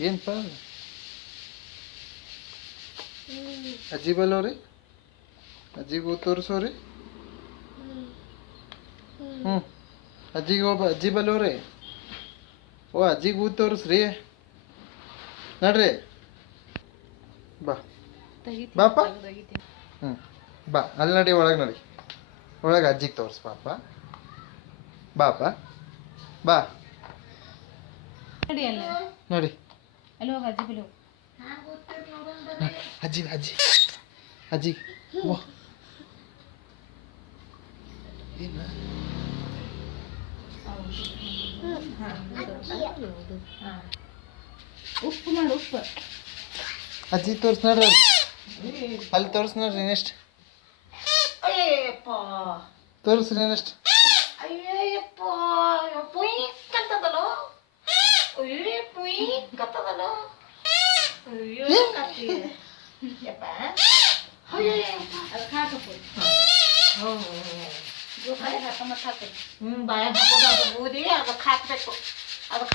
ಏನಪ್ಪ ಅಜ್ಜಿ ಬಲ್ಲವ್ರಿ ಅಜ್ಜಿಗೂ ತೋರಿಸೋರಿ ಹ್ಞೂ ಅಜ್ಜಿಗೆ ಒಬ್ಬ ಅಜ್ಜಿ ಬಲ್ಲವ್ರಿ ಓ ಅಜ್ಜಿಗೂ ತೋರಿಸ್ರಿ ನಡ್ರಿ ಬಾ ಬಾಪ ಹ್ಞೂ ಬಾ ಅಲ್ಲಿ ನಡಿ ಒಳಗೆ ನಡಿ ಒಳಗೆ ಅಜ್ಜಿಗೆ ತೋರಿಸ್ ಪಾಪ ಬಾಪ ಬಾ ನೋಡಿ ಅಜ್ಜಿ ಅಜ್ಜಿ ಅಜ್ಜಿ ಓ ಏನ ಉಪ್ಪು ಮಾಡು ಉಪ್ಪು ಅಜ್ಜಿ ತೋರ್ಸ್ ನೋಡ್ರಿ ಅಲ್ಲಿ ತೋರ್ಸ್ ನೋಡ್ರಿ ನೆಕ್ಸ್ಟ್ ಅಯ್ಯಪ್ಪ ತೋರಿಸ್ರಿ ನೆಕ್ಸ್ಟ್ ಅಯ್ಯಪ್ಪ ಪುಯ್ ಕತ್ತದಲ್ಲೋ ಅಯ್ಯೋ ಪುಯ್ ಕತ್ತದಲ್ಲೋ ಅಯ್ಯೋ ಕತ್ತಿ ಯಪ್ಪ ಅಯ್ಯೋ ಅದಕ್ಕೆ ಹಾಕಪ್ಪ ಬಾಯ ಹಾಕ ಮತ್ತೆ ಹಾಕಿ ಬಾಯ ಹಾಕೋದು ಅದು ಊದಿ ಅದಕ್ಕೆ ಹಾಕಬೇಕು ಅದಕ್ಕೆ